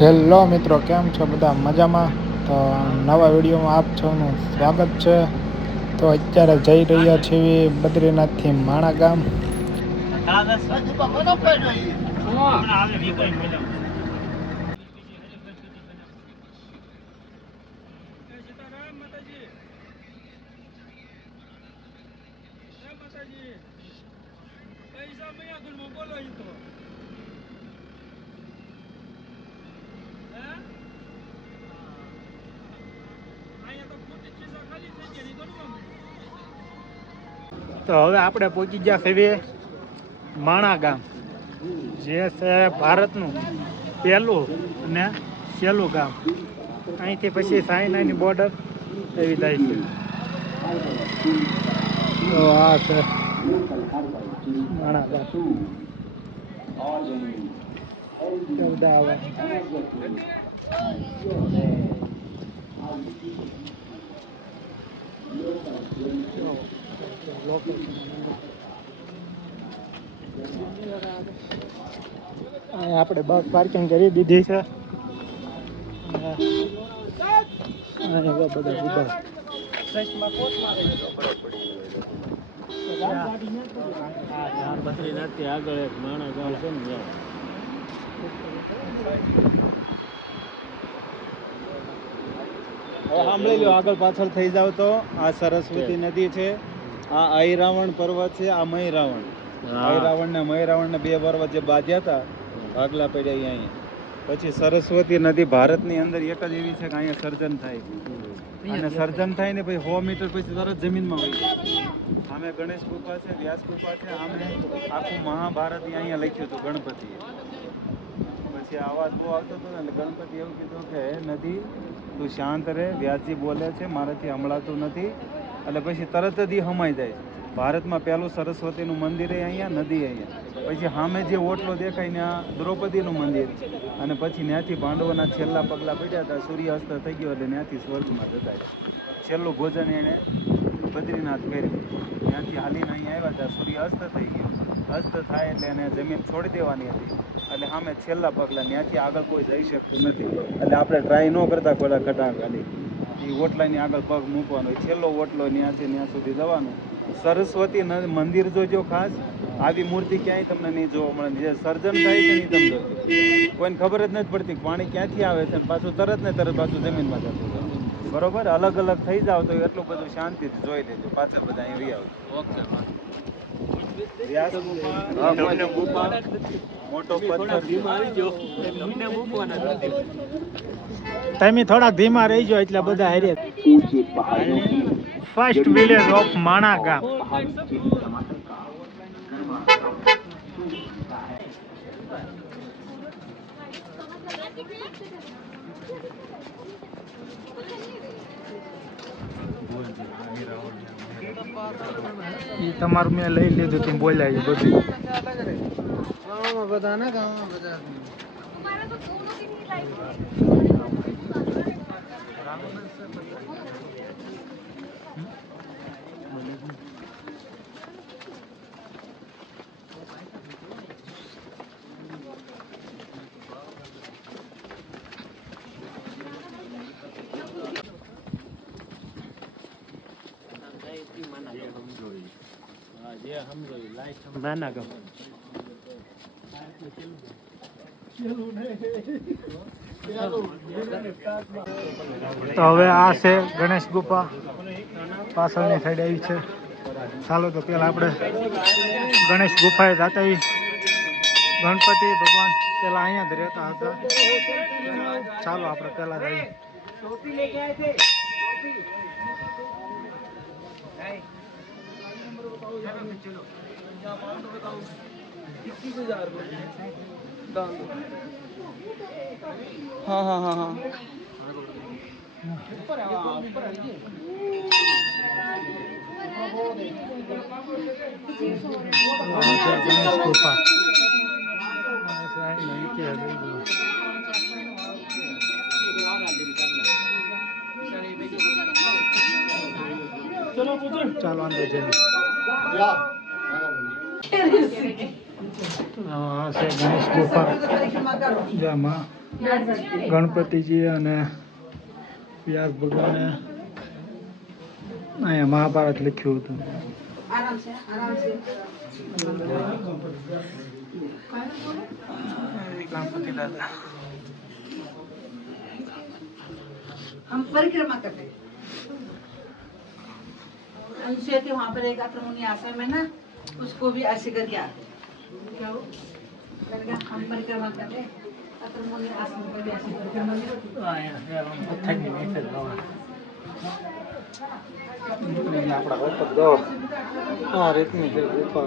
Hello મિત્રો, કેમ છો બધા? મજામાં? તો નવા વિડીયોમાં આપ સૌનું સ્વાગત છે. તો અત્યારે જઈ રહ્યા છીએ બદ્રીનાથથી માણા ગામ. તો હવે આપણે પહોંચી ગયા છીએ માણા ગામ, જે છે ભારતનું પહેલું અને છેલ્લું ગામ. અહીંથી પછી ચાઇનાની બોર્ડર એવી થાય છે. તો આ છે માણા ગામ. આપણે બસ પાર્કિંગ કરી દીધી છે. બદ્રીનાથથી આગળ એક માણા ગામ છે ને સાંભળી લો, આગળ પાછળ થઈ જાવ તો આ સરસ્વતી નદી છે, આ અહિરાવણ પર્વત છે, આ મહિરાવણ. અહિરાવણ ને મહિરાવણ ને બે પર્વત જે બાંધ્યા હતા ભાગલા પડ્યા અહીંયા. પછી સરસ્વતી નદી ભારતની અંદર એક જ એવી છે કે અહીંયા સર્જન થાય, અને સર્જન થાય ને પછી 100 મીટર પછી તરત જમીનમાં વહી જાય. સામે ગણેશ ગુફા છે, વ્યાસ ગુફા છે, સામે આખું મહાભારત અહીંયા લખ્યું હતું ગણપતિએ. પછી અવાજ બહુ આવતો હતો ને, એટલે ગણપતિ એવું કીધું કે હે નદી તું શાંત રહે, વ્યાસજી બોલે છે, મારાથી હમણાતું નથી. એટલે પછી તરત જ એ હમાઈ જાય. ભારતમાં પહેલું સરસ્વતીનું મંદિર અહીંયા, નદી અહીંયા. પછી સામે જે ઓટલો દેખાય ત્યાં દ્રૌપદીનું મંદિર, અને પછી ત્યાંથી પાંડવોના છેલ્લા પગલા પડ્યા હતા, સૂર્યાસ્ત થઈ ગયો એટલે ત્યાંથી સ્વર્ગમાં જતા. છેલ્લું ભોજન એણે બદ્રીનાથ કર્યું, ત્યાંથી હાલીને અહીંયા આવ્યા હતા. સૂર્યાસ્ત થઈ ગયો, અસ્ત થાય એટલે એને જમીન છોડી દેવાની હતી. એટલે સામે છેલ્લા પગલા, ત્યાંથી આગળ કોઈ જઈ શકતું નથી. એટલે આપણે ટ્રાય ન કરતા કોઈ ખડા ખાલી એ ઓટલાની આગળ પગ મૂકવાનો, છેલ્લો ઓટલો ત્યાંથી ત્યાં સુધી જવાનું. સરસ્વતી મંદિર જોજો ખાસ, આવી મૂર્તિ ક્યાંય તમને નહીં જોવા મળે. જે સર્જન થાય છે નહીં તમને કોઈને ખબર જ નથી પડતી પાણી ક્યાંથી આવે છે, પાછું તરત ને તરત પાછું જમીનમાં જતું. બરોબર, અલગ અલગ થઈ જાવ તો એટલું બધું શાંતિથી જોઈ લેજો. પાછળ બધા અહીં આવો. મોટો પથ્થર તમે થોડાક ધીમા રહીજો એટલે બધા હારે. ફર્સ્ટ વિલેજ ઓફ માણા ગામ. એ તમારું મેં લઈ લીધું, તું બોલ્યા બધું. બધા ને ગામમાં બધા માના ગામ. તો હવે આ છે ગણેશ ગુફા, પાછળની સાઈડ આવી છે. ચાલો તો પેલા આપણે ગણેશ ગુફાએ જતા. ગણપતિ ભગવાન પેલા અહીંયા જ રહેતા હતા. ચાલો આપણે પેલા જઈએ. हाँ हाँ हाँ हाँ ચાલો અંદર જઈએ. ગણેશ ગુફા જેમાં ગણપતિજી અને વ્યાસ ભગવાને અહીંયા મહાભારત લખ્યું હતું. गणपति दादा हम परिक्रमा करते हैं। अनुसुईया के वहाँ पर एक अत्रमुनि आश्रम है ना, उसको भी ऐसे करके आते हैं। क्या हो? मैंने कहा हम परिक्रमा करते हैं, अत्रमुनि आश्रम पर भी ऐसे परिक्रमा नहीं होती। આપણા વખત જો આ રીતની છે ગુફા.